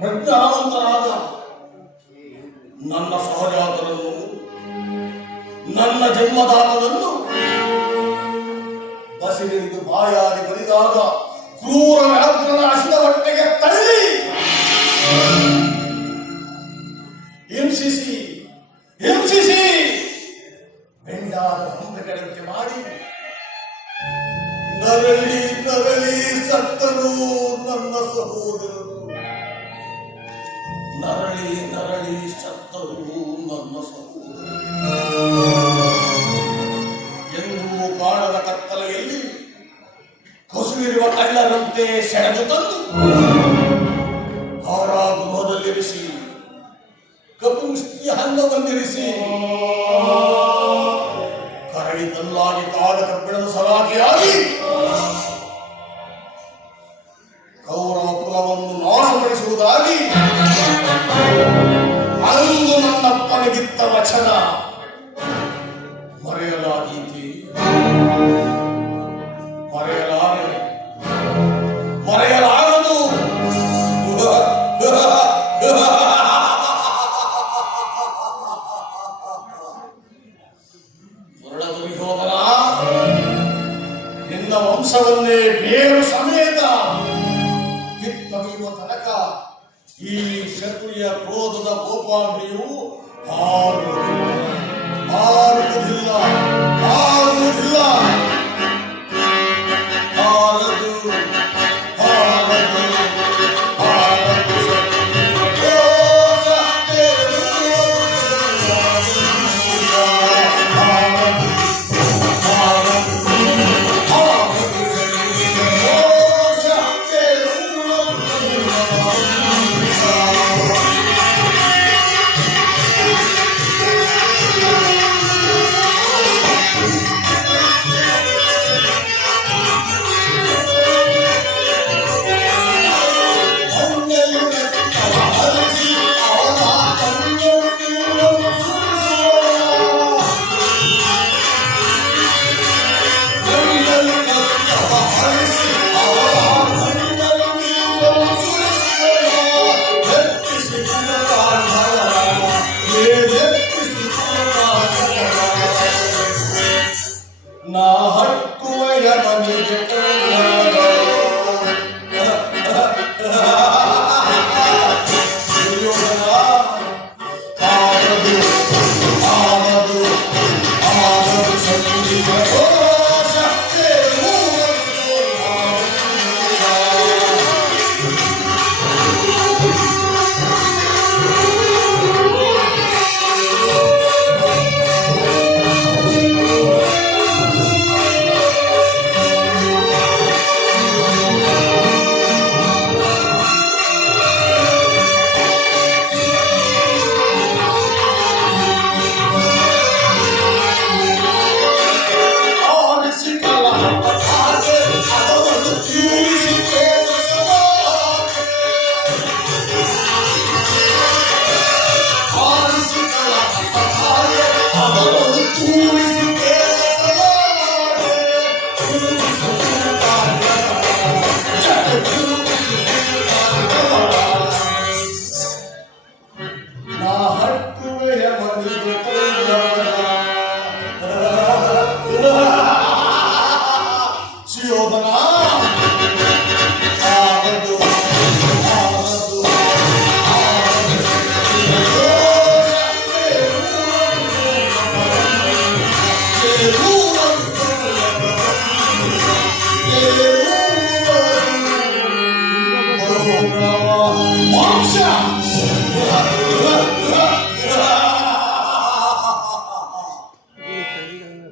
ಪ್ರಜ್ಞಾವಂತರಾದ ನನ್ನ ಸಹಜಾತರನ್ನು, ನನ್ನ ಜನ್ಮದಾತನನ್ನು ಬಸಿಲಿಂದು ಬಾಯಾಗಿ ಬರಿದಾಗ ಕ್ರೂರ ವ್ಯಾಘ್ರನ ಹಸಿದ ಹೊಟ್ಟೆಗೆ ತಳ್ಳಿ ಹಿಂಸಿಸಿ ಹಿಂಸಿಸಿ ಬೆಂಡಾದ ಕಂಬೆಗಳಂತೆ ಮಾಡಿ ನರಳಿ ನರಳಿ ಸತ್ತರು ನನ್ನ ಸಹೋದರರು. ನರಳಿ ನರಳಿ ಸತ್ತರು ನನ್ನ ಸಹೋದರರು. ಎಂದೂ ಕಾಣದ ಕತ್ತಲೆಯಲ್ಲಿ ಕಸುವಿರುವ ಕಳ್ಳರಂತೆ ಸೆಳೆದು ತಂದು ಕಾರಾಗೃಹದಲ್ಲಿರಿಸಿ ಕಪ್ಪು ಮುಷ್ಟಿಯ ಹಣ್ಣವನ್ನಿರಿಸಿ ಕರಡಿತಲ್ಲಾಗಿ ಕಾದ ಕಬ್ಬಿಣದ ಸಲಾಕೆಯಾಗಿ ಕೌರವ ಕುಲವನ್ನು ನಾಶಪಡಿಸುವುದಾಗಿ ಅಂದು ನನ್ನಪ್ಪನಿಗಿತ್ತ ವಚನ ಮರೆಯಲಾಗೀತಿ. ಮರೆಯಲಾಗದು. ದುರ್ಯೋಧನ, ನಿನ್ನ ವಂಶವನ್ನೇ ಬೇರು ಸಮೇತ ಕಿತ್ತೊಗೆಯುವ ತನಕ ಈ ಶತ್ರುಯ ಕ್ರೋಧದ ಕೋಪಾಗ್ನಿಯು ಆರುವುದಿಲ್ಲ.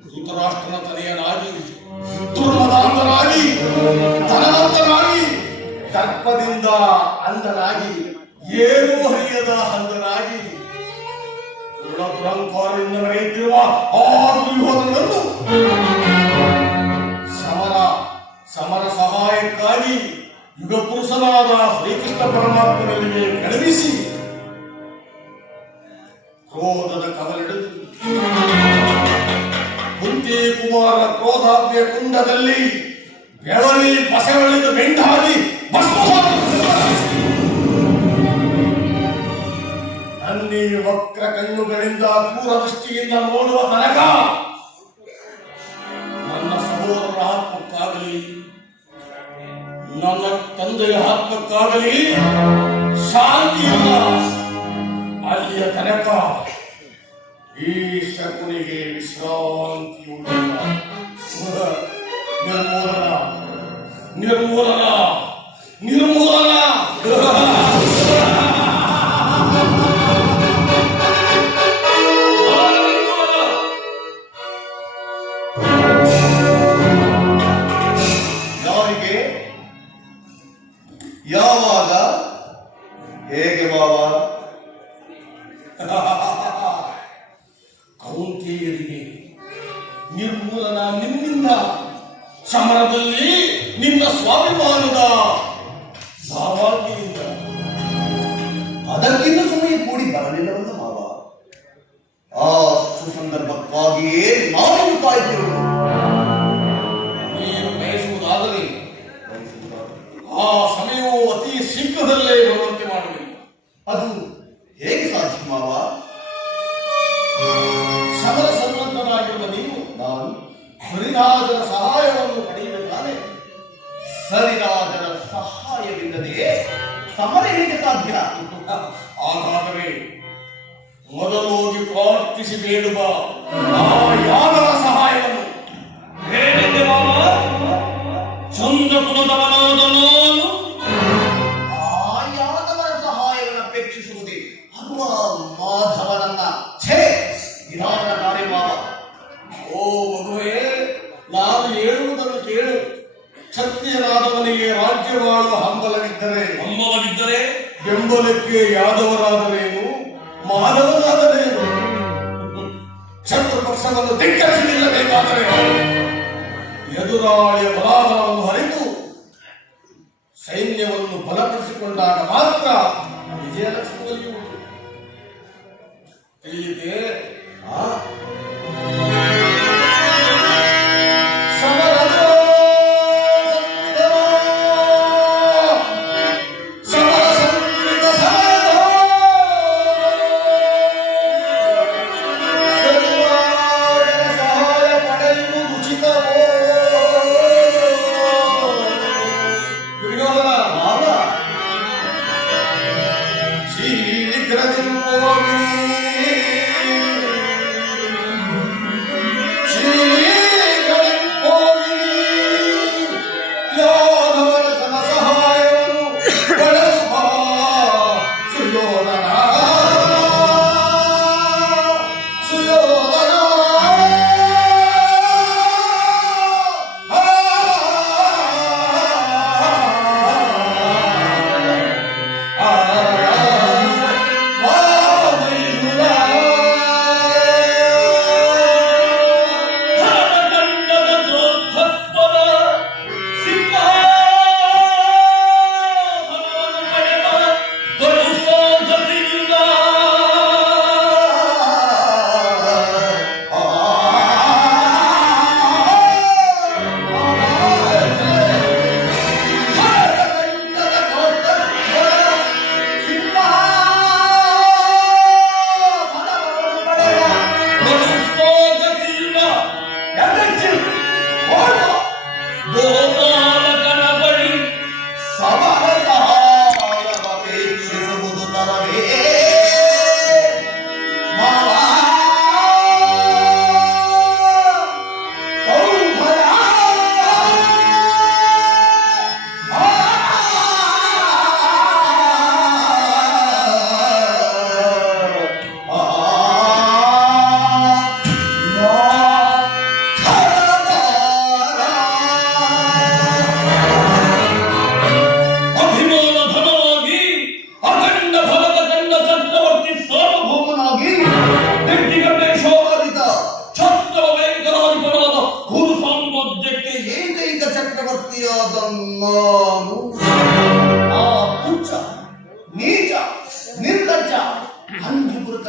ಧೃತರಾಷ್ಟ್ರನ ತನೆಯನಾಗಿ, ದುರ್ಮದಾಂಧನಾಗಿ, ಧನವಂತನಾಗಿ, ದರ್ಪದಿಂದ ಅಂಧನಾಗಿ, ಏನೂ ಹರಿಯದ ಅಂಧನಾಗಿ, ದುರಂಕಾರದಿಂದ ನಡೆಯುತ್ತಿರುವ ಆ ದುರ್ಯೋಧನನ್ನು ಸಮರ ಸಹಾಯಕ್ಕಾಗಿ ಯುಗ ಪುರುಷನಾದ ಶ್ರೀಕೃಷ್ಣ ಪರಮಾತ್ಮನಿಗೆ ಕಳುಹಿಸಿ ಕ್ರೋಧದ ಕವಲಿಡಿದು ಕುಂತಿ ಕುಮಾರ ಕ್ರೋಧಾಗ್ನಿಯ ಕುಂಡದಲ್ಲಿ ಬೆಳಲಿ ಬಸವಳಿದು ಬೆಂಡಾಗಿ ವಕ್ರ ಕಣ್ಣುಗಳಿಂದ ದೂರದೃಷ್ಟಿಯಿಂದ ನೋಡುವ ತನಕ ನನ್ನ ಸಹೋದರರ ಆತ್ಮಕ್ಕಾಗಲಿ ನನ್ನ ತಂದೆಯ ಆತ್ಮಕ್ಕಾಗಲಿ ಶಾಂತಿ ಇಲ್ಲ. ಅಲ್ಲಿಯ ತನಕ ಈ ಶಕುನಿಗೆ ವಿಶ್ರಾಂತಿಯೂ ಇಲ್ಲ. ನಿರ್ಮೂಲನ ನಿರ್ಮೂಲನ ನಿರ್ಮೂಲನ. ಯಾರಿಗೆ, ಯಾವಾಗ, ಹೇಗೆ ಬಾವ? ಕೌಂತೆಯರಿಗೆ ನಿರ್ಮೂಲನ ನಿನ್ನಿಂದ, ಸಮರದಲ್ಲಿ ನಿನ್ನ ಸ್ವಾಭಿಮಾನದ ಭಾವಾಗ್ನಿಯಿಂದ. ಅದಕ್ಕಿಂತ ಸಮಯ ಕೂಡಿ ಬರಲಿಲ್ಲವಲ್ಲ ಮಾವ. ಆ ಸುಸಂದರ್ಭಕ್ಕಾಗಿಯೇ ನಾವು ಕಾಯ್ತಿರುವುದು. ನೀನು ಬಯಸುವುದಾದರೆ ಆ ಸಮಯವು ಅತಿ ಶೀಘ್ರದಲ್ಲೇ ಬರುವಂತೆ ಮಾಡಬೇಕು. ಅದು ಹೇಗೆ ಸಾಧ್ಯ ಮಾವ? ಸಮರ ಸನ್ನದ್ಧನಾಗಿರುವ ನೀನು ನಾನು ಹರಿರಾಜನ ಸಹಾಯವನ್ನು ಪಡೆಯಬೇಕಾದರೆ ಸರಿರಾಜರ ಸಹಾಯವಿಲ್ಲದೆ ಸಮರ ಹೇಗೆ ಸಾಧ್ಯ? ಹಾಗಾದರೆ ಮೊದಲೋಗಿ ಪ್ರಾರ್ಥಿಸಿ ಬೇಡುವ ಆ ಯಾದವ ಸಹಾಯವನ್ನು. ಹೇಳಿದ್ದೆ ಮಾವ, ಚಂದ್ರಕುಲದವನಾದ ನಾನು ಆ ಯಾದವರ ಸಹಾಯವನ್ನು ಅಪೇಕ್ಷಿಸುವುದೇ ಅಥವಾ ಮಾಧವನನ್ನ? ಛೇ, ನಿಧಾನ ಕಾರ್ಯ ಮಾವ. ಓ ಮಗುವೇ, ನಾನು ಹೇಳುವುದನ್ನು ಕೇಳು. ಕ್ಷತ್ರಿಯನಾದವನಿಗೆ ರಾಜ್ಯವಾಳುವ ಹಂಬಲವಿದ್ದರೆ ಬೆಂಬಲಕ್ಕೆ ಯಾದವರಾದರೇನು, ಮಾನವನಾದರೇನು? ಶತ್ರು ಪಕ್ಷವನ್ನು ಧಿಕ್ಕರಿಸಿ ನಿಲ್ಲಬೇಕಾದರೆ ಎದುರಾಳಿಯ ಬಲಾಬಲವನ್ನು ಅರಿತು ಸೈನ್ಯವನ್ನು ಬಲಪಡಿಸಿಕೊಂಡಾಗ ಮಾತ್ರ ವಿಜಯಲಕ್ಷ್ಮಿ ಒಲಿಯುವುದು. ತಿಳಿಯಿತೆ?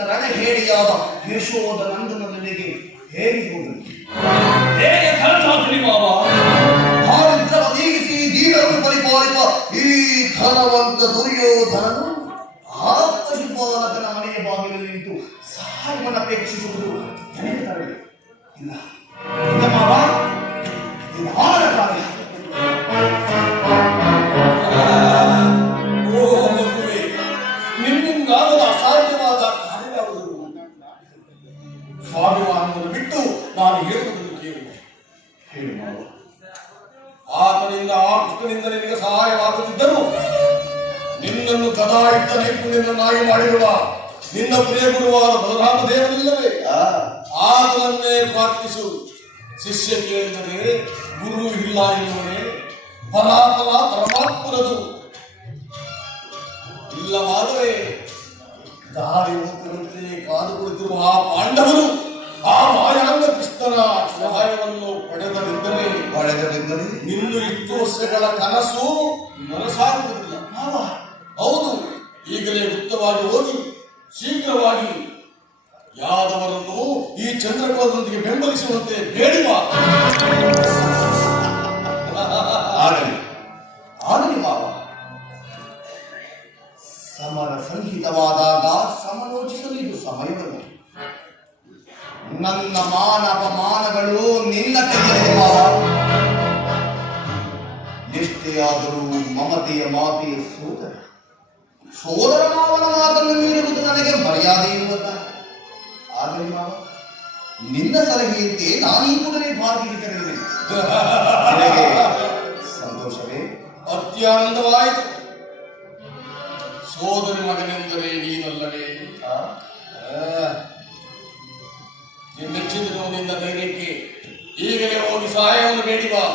ರಣಹೇಡಿಯಾದ ಯಶೋಧ ನಂದನನಿಗೆ ಹೇಗೆ ಹೋಗಲಿ? ಹೇಗೆ ಖರ್ಚಾಗ್ಲಿ ಬಾಬಾ? ಭಾರತ ನೀಗಿಸಿ ದೀನವನ್ನು ಪರಿಪಾಲಿಸುವ ಈ ಧನವಂತ ದುರ್ಯೋಧನನು ಆತ್ಮಶುದ್ಧ ಶಿಶುಪಾಲಕನ ಮನೆಯ ಬಾಗಿಲಲ್ಲಿ ನಿಂತು ಸಹಾಯವನ್ನು ಅಪೇಕ್ಷಿಸುವುದು ನನಗೆ ತರಲಿ. ಇಲ್ಲ ಇಲ್ಲ ಮಾವ, ಇದು ಆಳ ಕಾರ್ಯ. ಓ ಮಗುವೆ, ನಿನ್ನಿಂದಾಗದ ಅಸಾಧ್ಯವಾದ ಕಾರ್ಯವಾಗುವುದು. ಸ್ವಾಭಿಮಾನವನ್ನು ಬಿಟ್ಟು ನಾನು ಹೇಳುವುದನ್ನು ಕೇಳು. ಹೇಳು ಮಾವ. ಆತನಿಂದ ಆ ಕೃಷ್ಣನಿಂದ ನಿನಗೆ ಸಹಾಯವಾಗುತ್ತಿದ್ದರೂ ನಿನ್ನನ್ನು ಗದಾ ಇಟ್ಟ ನೈಪುಣ್ಯನನ್ನಾಗಿ ಮಾಡಿರುವ ನಿನ್ನ ಪ್ರಿಯ ಗುರುವಾದ ಬಲರಾಮ ದೇವನಿಲ್ಲವೇ ಆತನನ್ನೇ ಪ್ರಾರ್ಥಿಸು. ಶಿಷ್ಯ ಕೇಳಿದರೆ ಗುರು ಇಲ್ಲ ಎನ್ನುವರೆ ಫಲಾಫಲ ಪರಮಾತ್ಮನದು. ಇಲ್ಲವಾದರೆ ದಾರಿ ಹೋಗುವಂತೆ ಕಾದು ಕುಳಿತಿರುವ ಆ ಪಾಂಡವರು ಆ ಮಾಯಾಂಗ ಕೃಷ್ಣನ ಸಹಾಯವನ್ನು ಪಡೆದರೆಂದರೆ ನಿನ್ನು ಇಷ್ಟು ವರ್ಷಗಳ ಕನಸು ನನಸಾಗುವುದಿಲ್ಲ. ಹೌದು, ಈಗಲೇ ಗುಪ್ತವಾಗಿ ಹೋಗಿ ಶೀಘ್ರವಾಗಿ ಯಾದವರನ್ನು ಈ ಚಂದ್ರಕುಲದೊಂದಿಗೆ ಬೆಂಬಲಿಸುವಂತೆ ಬೇಡುವ. ಆಗಲಿ ಮಾವ. ಸಮರ ಸಂಹಿತವಾದಾಗ ಸಮಾಲೋಚಿಸಲು ಇದು ಸಮಯವಲ್ಲ. ನನ್ನ ಮಾನಪಮಾನಗಳು ನಿನ್ನ ಕೈಯಲ್ಲಿ ಮಾವ. ಎಷ್ಟೇ ಆದರೂ ಮಮತೆಯ ಮಾತೆಯ ಸೋದರ ಮಾವನ ಮಾತನ್ನು ಮೀರುವುದು ನನಗೆ ಮರ್ಯಾದೆ ಇರುವಲ್ಲ. ಆಗಲಿ ಮಾವ, ನಿನ್ನ ಸಲಹೆಯಂತೆ ನಾನು ಈ ಕೂಡಲೇ ಭಾರತಿಗೆ ತೆರಳಿದೆ. ಸಂತೋಷವೇ? ಅತ್ಯಾನಂದವಾಯಿತು. ಸೋದರಿ ಮಗನೆಂದರೆ ನೀನಲ್ಲವೇ? ನಿನ್ನೆಚ್ಚಿದನು ನಿನ್ನ ಧೈರ್ಯಕ್ಕೆ. ಈಗಲೇ ಹೋಗಿ ಸಹಾಯವನ್ನು ಬೇಡಿ ಬಾ.